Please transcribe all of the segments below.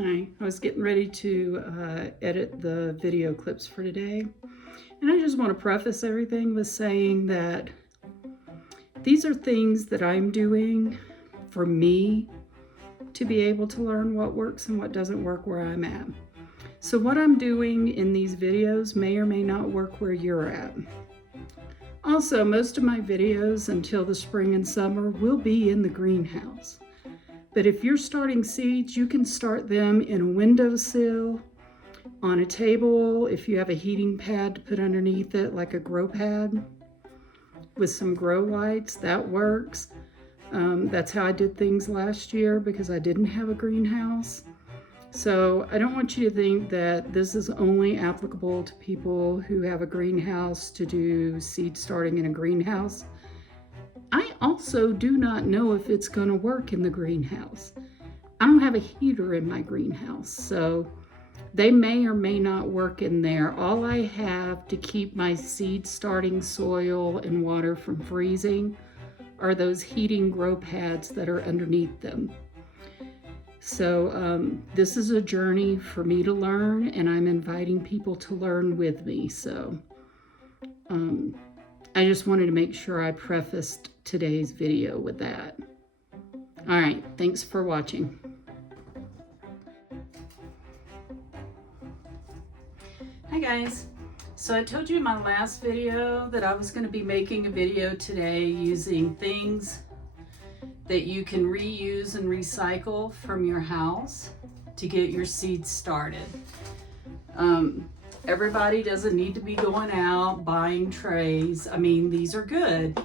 Hi, I was getting ready to edit the video clips for today, and I just want to preface everything with saying that these are things that I'm doing for me to be able to learn what works and what doesn't work where I'm at. So what I'm doing in these videos may or may not work where you're at. Also, most of my videos until the spring and summer will be in the greenhouse. But if you're starting seeds, you can start them in a windowsill, on a table, if you have a heating pad to put underneath it, like a grow pad, with some grow lights, that works. That's how I did things last year because I didn't have a greenhouse. So I don't want you to think that this is only applicable to people who have a greenhouse to do seed starting in a greenhouse. I also do not know if it's going to work in the greenhouse. I don't have a heater in my greenhouse, so they may or may not work in there. All I have to keep my seed starting soil and water from freezing are those heating grow pads that are underneath them. So this is a journey for me to learn, and I'm inviting people to learn with me. So I just wanted to make sure I prefaced today's video with that. All right, thanks for watching. Hi guys. So I told you in my last video that I was going to be making a video today using things that you can reuse and recycle from your house to get your seeds started. Everybody doesn't need to be going out buying trays. I mean, these are good,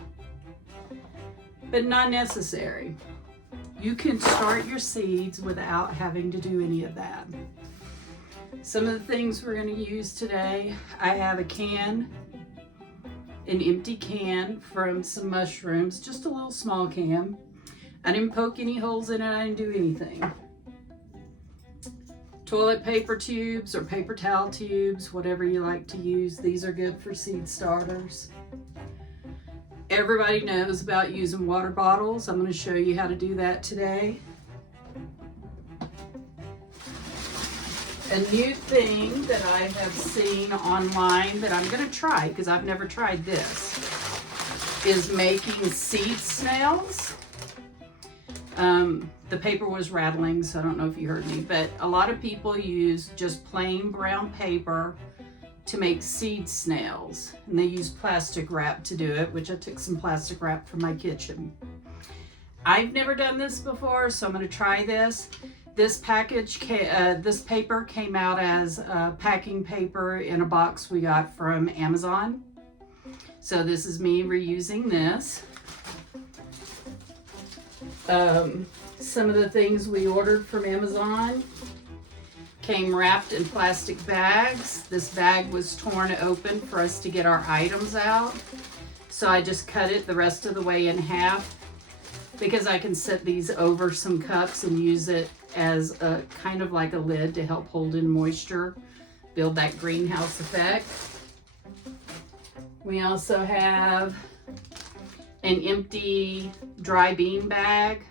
but not necessary. You can start your seeds without having to do any of that. Some of the things we're going to use today, I have a can, an empty can from some mushrooms, just a little small can. I didn't poke any holes in it, I didn't do anything. Toilet paper tubes or paper towel tubes, whatever you like to use. These are good for seed starters. Everybody knows about using water bottles. I'm going to show you how to do that today. A new thing that I have seen online that I'm going to try, because I've never tried this, is making seed snails. The paper was rattling, so I don't know if you heard me, but a lot of people use just plain brown paper to make seed snails, and they use plastic wrap to do it, which I took some plastic wrap from my kitchen. I've never done this before, so I'm going to try this. This paper came out as packing paper in a box we got from Amazon. So this is me reusing this. Some of the things we ordered from Amazon came wrapped in plastic bags. This bag was torn open for us to get our items out. So I just cut it the rest of the way in half because I can set these over some cups and use it as a kind of like a lid to help hold in moisture, build that greenhouse effect. We also have an empty dry bean bag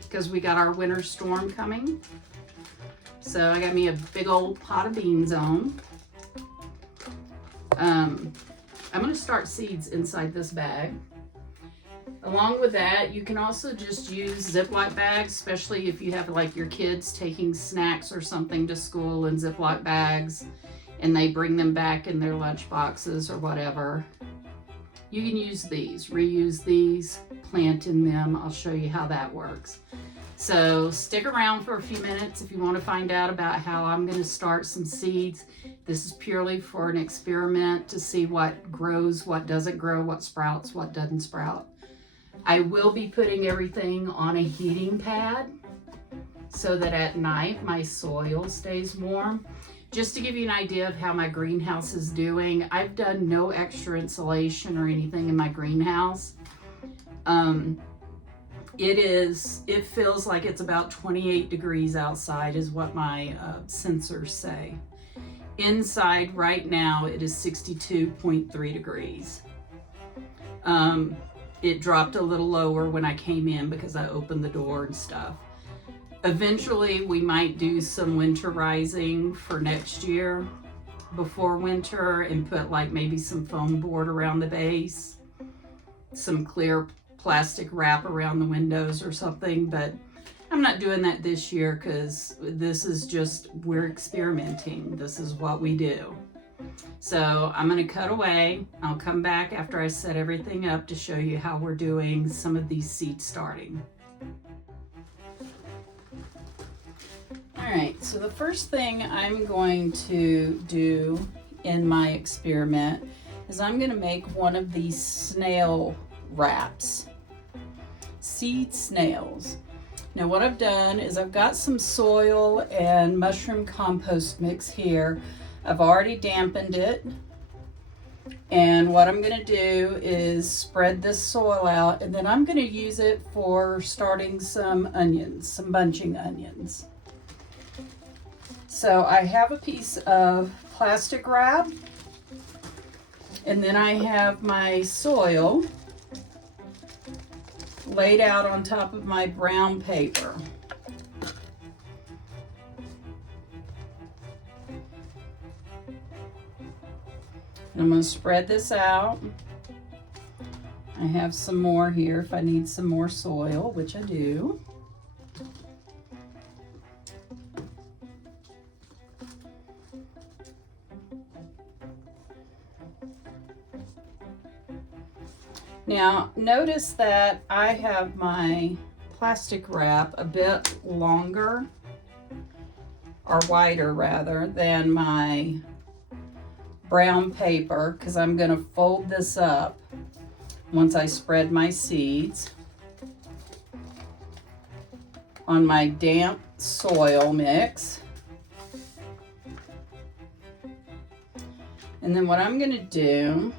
because we got our winter storm coming. So I got me a big old pot of beans on. I'm going to start seeds inside this bag. Along with that, you can also just use Ziploc bags, especially if you have like your kids taking snacks or something to school in Ziploc bags and they bring them back in their lunch boxes or whatever. You can use these, reuse these, plant in them. I'll show you how that works. So stick around for a few minutes if you want to find out about how I'm going to start some seeds. This is purely for an experiment to see what grows, what doesn't grow, what sprouts, what doesn't sprout. I will be putting everything on a heating pad so that at night my soil stays warm. Just to give you an idea of how my greenhouse is doing, I've done no extra insulation or anything in my greenhouse. It feels like it's about 28 degrees outside is what my sensors say. Inside right now it is 62.3 degrees. It dropped a little lower when I came in because I opened the door and stuff. Eventually, we might do some winterizing for next year before winter and put like maybe some foam board around the base, some clear plastic wrap around the windows or something, but I'm not doing that this year because this is just, we're experimenting. This is what we do. So I'm going to cut away. I'll come back after I set everything up to show you how we're doing some of these seed starting. All right, so the first thing I'm going to do in my experiment is I'm going to make one of these snail wraps, seed snails. Now what I've done is I've got some soil and mushroom compost mix here. I've already dampened it. And what I'm going to do is spread this soil out, and then I'm going to use it for starting some onions, some bunching onions. So I have a piece of plastic wrap, and then I have my soil laid out on top of my brown paper. And I'm going to spread this out. I have some more here if I need some more soil, which I do. Now, notice that I have my plastic wrap a bit longer, or wider rather, than my brown paper, because I'm going to fold this up once I spread my seeds on my damp soil mix. And then what I'm going to do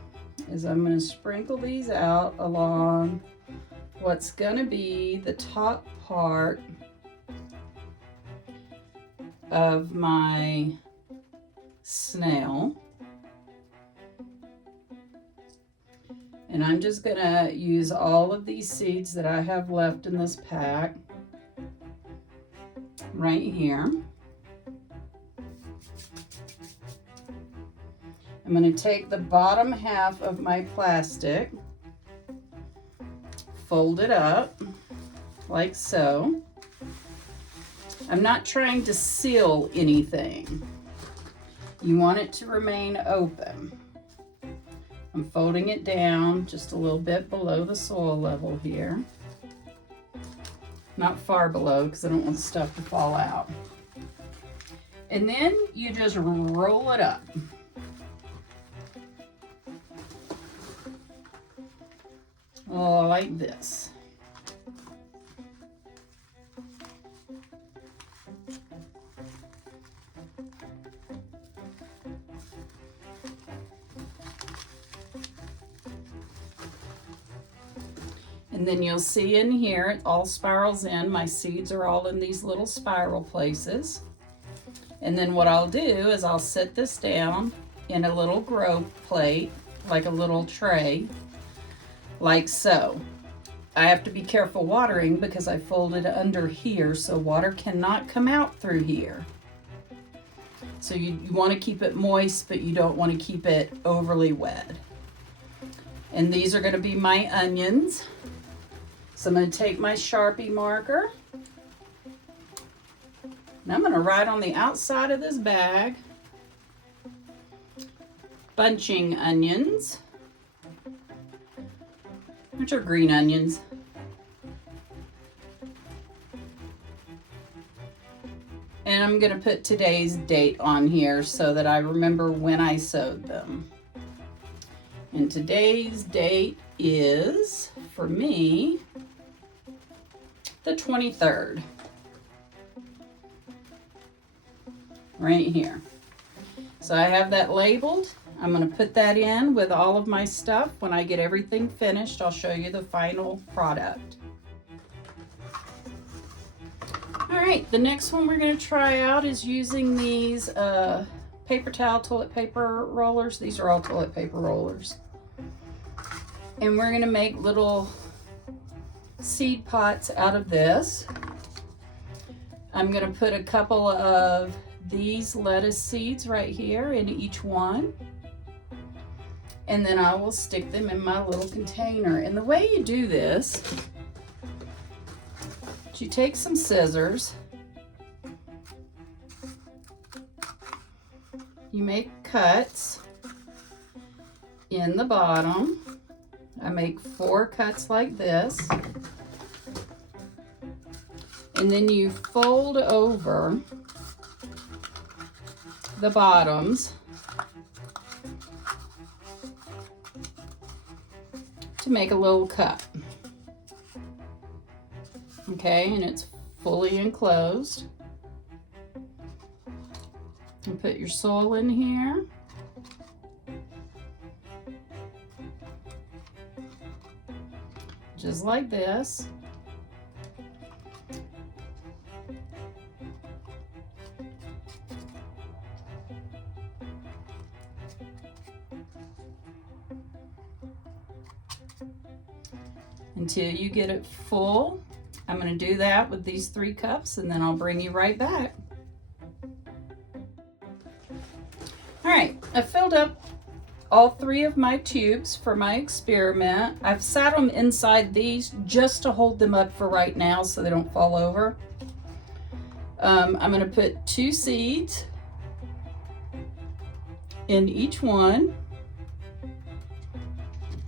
is I'm going to sprinkle these out along what's going to be the top part of my snail. And I'm just going to use all of these seeds that I have left in this pack right here. I'm going to take the bottom half of my plastic, fold it up like so. I'm not trying to seal anything. You want it to remain open. I'm folding it down just a little bit below the soil level here. Not far below because I don't want stuff to fall out. And then you just roll it up. Like this. And then you'll see in here, it all spirals in. My seeds are all in these little spiral places. And then what I'll do is I'll set this down in a little grow plate, like a little tray, like so. I have to be careful watering because I folded under here, so water cannot come out through here. So you want to keep it moist, but you don't want to keep it overly wet. And these are going to be my onions. So I'm going to take my Sharpie marker, and I'm going to write on the outside of this bag, bunching onions, which are green onions. And I'm going to put today's date on here so that I remember when I sowed them. And today's date is, for me, the 23rd. Right here. So I have that labeled. I'm going to put that in with all of my stuff. When I get everything finished, I'll show you the final product. All right, the next one we're going to try out is using these paper towel toilet paper rollers. These are all toilet paper rollers. And we're going to make little seed pots out of this. I'm going to put a couple of these lettuce seeds right here in each one. And then I will stick them in my little container. And the way you do this, is you take some scissors, you make cuts in the bottom. I make 4 cuts like this. And then you fold over the bottoms to make a little cup. Okay, and it's fully enclosed. And put your soil in here. Just like this. Until you get it full. I'm going to do that with these 3 cups and then I'll bring you right back. All right, I filled up all 3 of my tubes for my experiment. I've sat them inside these just to hold them up for right now so they don't fall over. I'm going to put 2 seeds in each one.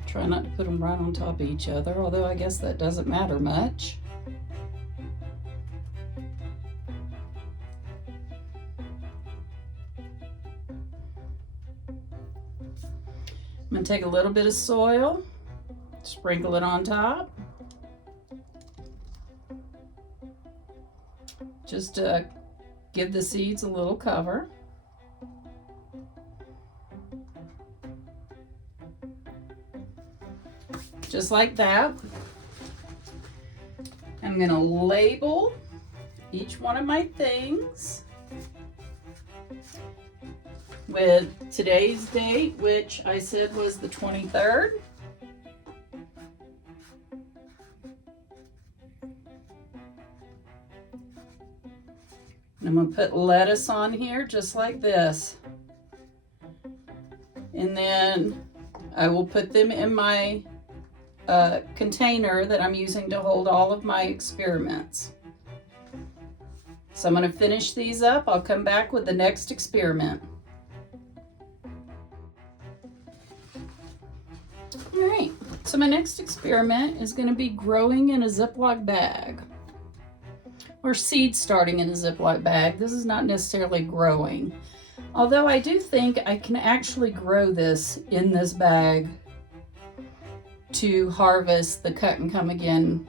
Try not to put them right on top of each other, although I guess that doesn't matter much. I'm going to take a little bit of soil, sprinkle it on top, just to give the seeds a little cover. Just like that. I'm going to label each one of my things with today's date, which I said was the 23rd. And I'm going to put lettuce on here just like this. And then I will put them in my container that I'm using to hold all of my experiments. So I'm going to finish these up. I'll come back with the next experiment. All right, so my next experiment is going to be growing in a Ziploc bag, or seed starting in a Ziploc bag. This is not necessarily growing, although I do think I can actually grow this in this bag to harvest the cut and come again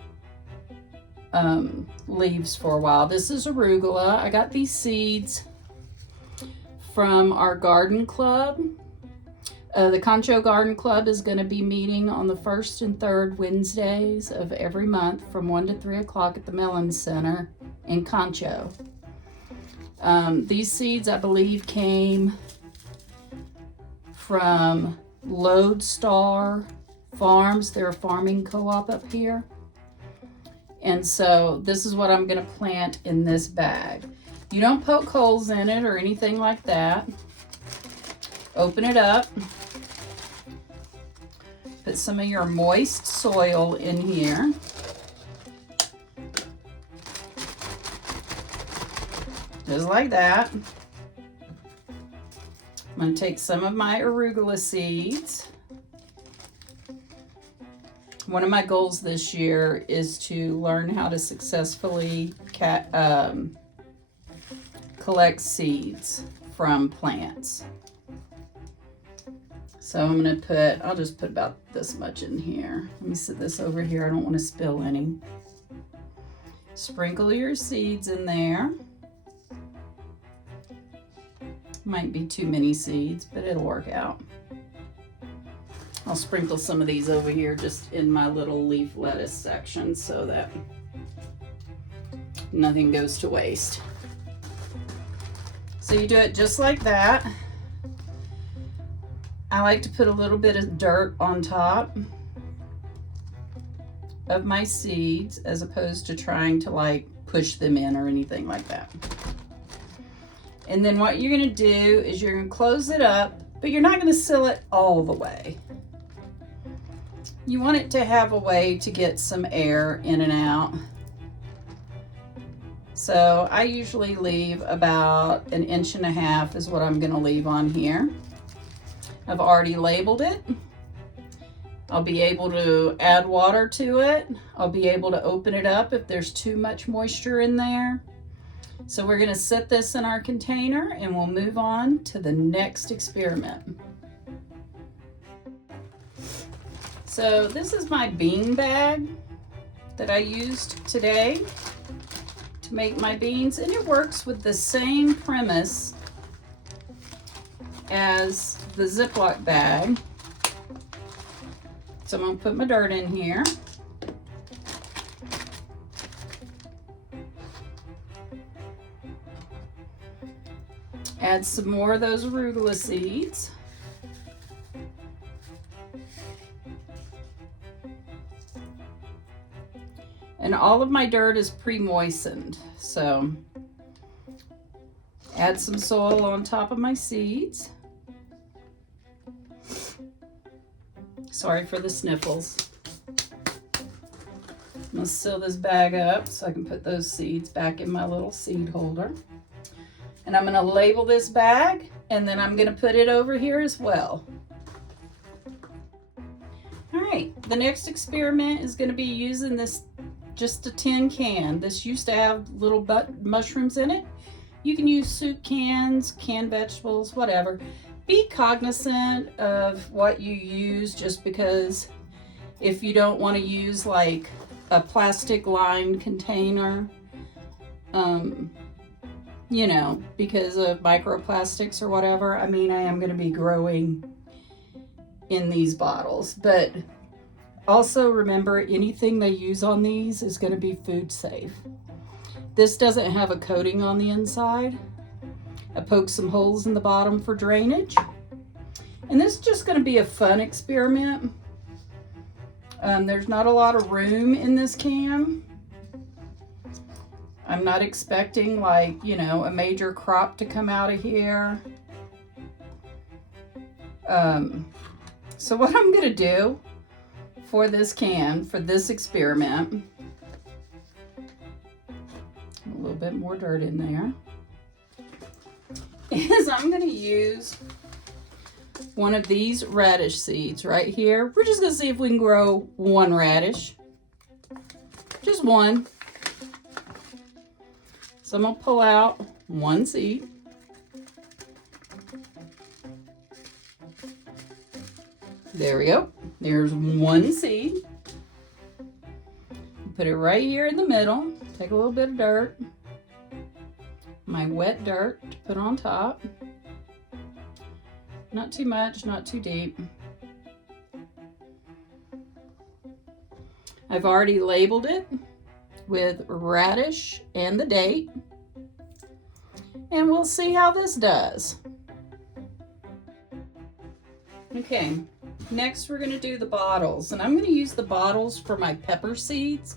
leaves for a while. This is arugula. I got these seeds from our garden club. The Concho Garden Club is going to be meeting on the 1st and 3rd Wednesdays of every month from 1 to 3 o'clock at the Mellon Center in Concho. These seeds, I believe, came from Lodestar Farms. They're a farming co-op up here. And so this is what I'm going to plant in this bag. You don't poke holes in it or anything like that. Open it up. Put some of your moist soil in here. Just like that. I'm going to take some of my arugula seeds. One of my goals this year is to learn how to successfully collect seeds from plants. So I'm going to put, I'll just put about this much in here. Let me set this over here. I don't want to spill any. Sprinkle your seeds in there. Might be too many seeds, but it'll work out. I'll sprinkle some of these over here just in my little leaf lettuce section so that nothing goes to waste. So you do it just like that. I like to put a little bit of dirt on top of my seeds as opposed to trying to like push them in or anything like that. And then what you're gonna do is you're gonna close it up, but you're not gonna seal it all the way. You want it to have a way to get some air in and out. So I usually leave about 1.5 inches is what I'm gonna leave on here. I've already labeled it. I'll be able to add water to it. I'll be able to open it up if there's too much moisture in there. So we're gonna set this in our container and we'll move on to the next experiment. So this is my bean bag that I used today to make my beans, and it works with the same premise as the Ziploc bag. So I'm gonna put my dirt in here. Add some more of those arugula seeds. And all of my dirt is pre-moistened, so add some soil on top of my seeds. Sorry for the sniffles. I'm gonna seal this bag up so I can put those seeds back in my little seed holder. And I'm gonna label this bag, and then I'm gonna put it over here as well. All right, the next experiment is gonna be using this, just a tin can. This used to have little mushrooms in it. You can use soup cans, canned vegetables, whatever. Be cognizant of what you use, just because if you don't want to use like a plastic lined container, you know, because of microplastics or whatever. I mean, I am going to be growing in these bottles, but also remember, anything they use on these is going to be food safe. This doesn't have a coating on the inside. I poked some holes in the bottom for drainage. And this is just going to be a fun experiment. There's not a lot of room in this can. I'm not expecting, like, you know, a major crop to come out of here. So what I'm going to do for this can, for this experiment, a little bit more dirt in there, is I'm going to use one of these radish seeds right here. We're just going to see if we can grow one radish. Just one. So I'm going to pull out one seed. There we go. There's one seed. Put it right here in the middle. Take a little bit of dirt. My wet dirt to put on top. Not too much, not too deep. I've already labeled it with radish and the date. And we'll see how this does. Okay, next we're going to do the bottles. And I'm going to use the bottles for my pepper seeds.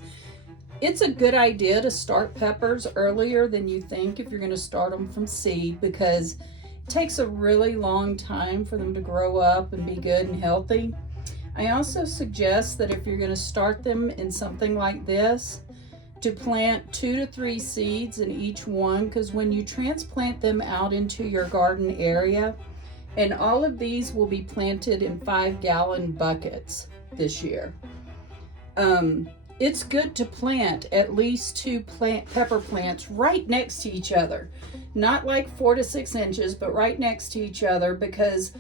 It's a good idea to start peppers earlier than you think if you're going to start them from seed, because it takes a really long time for them to grow up and be good and healthy. I also suggest that if you're going to start them in something like this, to plant 2 to 3 seeds in each one, because when you transplant them out into your garden area, and all of these will be planted in 5-gallon buckets this year. It's good to plant at least 2 pepper plants right next to each other. Not like 4 to 6 inches, but right next to each other, because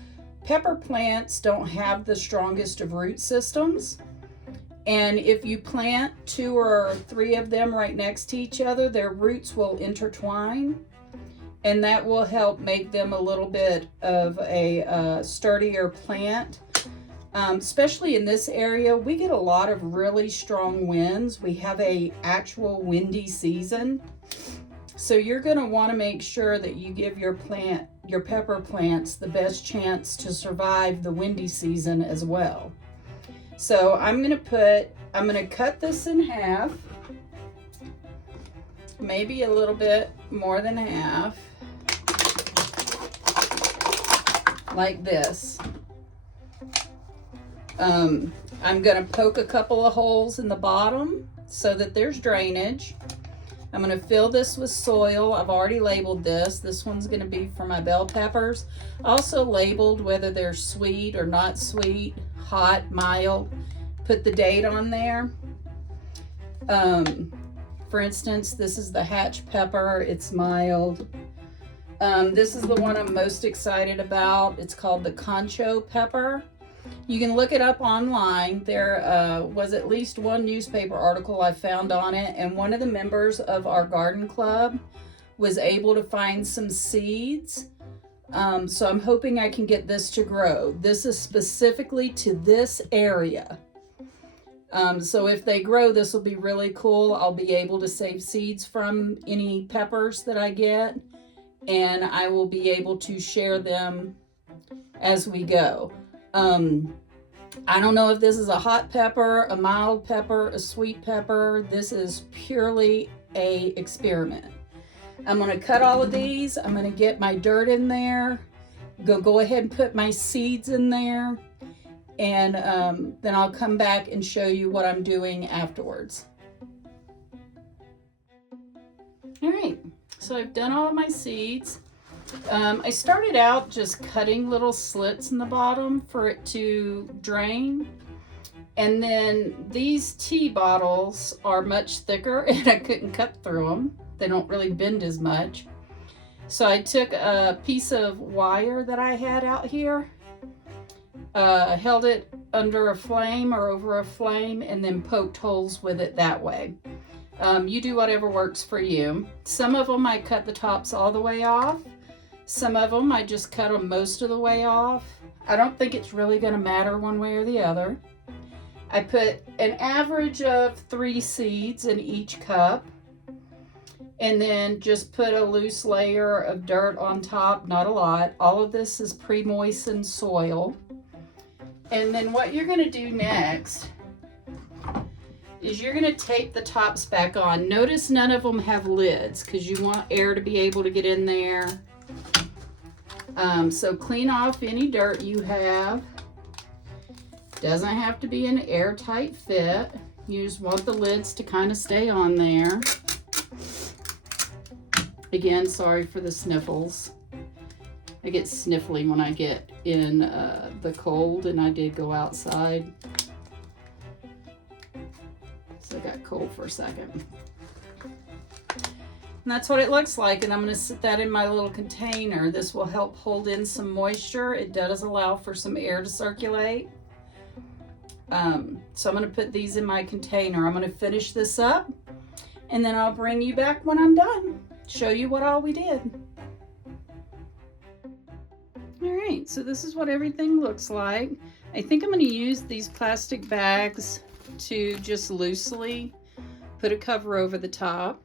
pepper plants don't have the strongest of root systems. And if you plant 2 or 3 of them right next to each other, their roots will intertwine. And that will help make them a little bit of a sturdier plant. Especially in this area, we get a lot of really strong winds. We have a actual windy season. So you're going to want to make sure that you give your pepper plants the best chance to survive the windy season as well. So I'm going to cut this in half. maybe a little bit more than half, like this. I'm going to poke a couple of holes in the bottom so that there's drainage. I'm going to fill this with soil. I've already labeled this. This one's going to be for my bell peppers. Also labeled whether they're sweet or not sweet, hot, mild. Put the date on there. For instance, this is the hatch pepper. It's mild. This is the one I'm most excited about. It's called the concho pepper. You can look it up online. There was at least one newspaper article I found on it, and one of the members of our garden club was able to find some seeds. So I'm hoping I can get this to grow. This is specifically to this area. So if they grow, this will be really cool. I'll be able to save seeds from any peppers that I get, and I will be able to share them as we go. I don't know if this is a hot pepper, a mild pepper, a sweet pepper. This is purely a experiment. I'm going to cut all of these. I'm going to get my dirt in there. Go ahead and put my seeds in there. And then I'll come back and show you what I'm doing afterwards. All right, so I've done all of my seeds. I started out just cutting little slits in the bottom for it to drain. And then these tea bottles are much thicker and I couldn't cut through them. They don't really bend as much. So I took a piece of wire that I had out here, held it under a flame or over a flame, and then poked holes with it that way. You do whatever works for you. Some of them I cut the tops all the way off. Some of them I just cut them most of the way off. I don't think it's really going to matter one way or the other. I put an average of 3 seeds in each cup, and then just put a loose layer of dirt on top, not a lot. All of this is pre-moistened soil. And then what you're going to do next is you're going to tape the tops back on. Notice none of them have lids because you want air to be able to get in there. So clean off any dirt you have. Doesn't have to be an airtight fit. You just want the lids to kind of stay on there. Again, sorry for the sniffles. I get sniffly when I get in the cold, and I did go outside. So I got cold for a second. And that's what it looks like, and I'm going to sit that in my little container. This will help hold in some moisture. It does allow for some air to circulate. So I'm going to put these in my container. I'm going to finish this up, and then I'll bring you back when I'm done. Show you what all we did. All right, so this is what everything looks like. I think I'm going to use these plastic bags to just loosely put a cover over the top.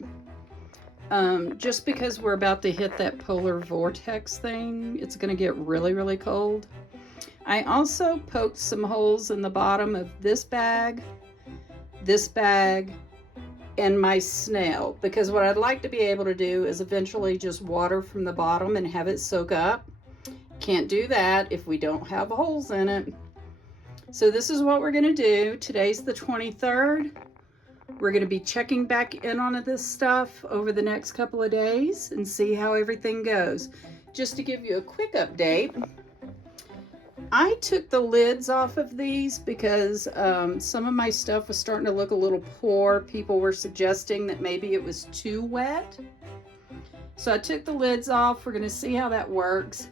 Just because we're about to hit that polar vortex thing, it's going to get really, really cold. I also poked some holes in the bottom of this bag, and my snail, because what I'd like to be able to do is eventually just water from the bottom and have it soak up. Can't do that if we don't have holes in it. So this is what we're going to do. Today's the 23rd. We're going to be checking back in on this stuff over the next couple of days and see how everything goes. Just to give you a quick update, I took the lids off of these because some of my stuff was starting to look a little poor. People were suggesting that maybe it was too wet. So I took the lids off. We're going to see how that works.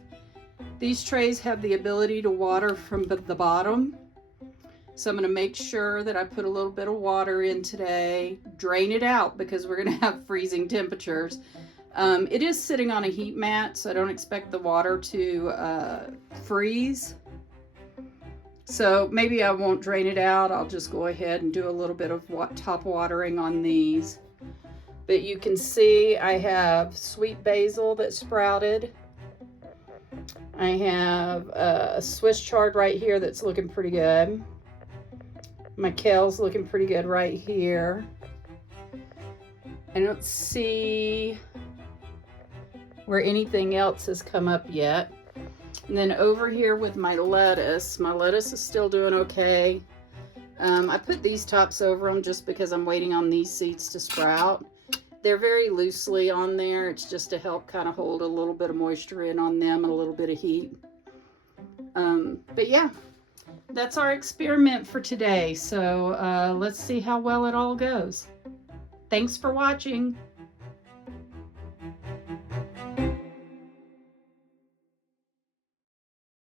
These trays have the ability to water from the bottom. So I'm going to make sure that I put a little bit of water in today, drain it out because we're going to have freezing temperatures. It is sitting on a heat mat, so I don't expect the water to freeze. So maybe I won't drain it out. I'll just go ahead and do a little bit of top watering on these. But you can see I have sweet basil that sprouted. I have a Swiss chard right here that's looking pretty good. My kale's looking pretty good right here. I don't see where anything else has come up yet. And then over here with my lettuce is still doing okay. I put these tops over them just because I'm waiting on these seeds to sprout. They're very loosely on there. It's just to help kind of hold a little bit of moisture in on them and a little bit of heat. But yeah, that's our experiment for today. So let's see how well it all goes. Thanks for watching.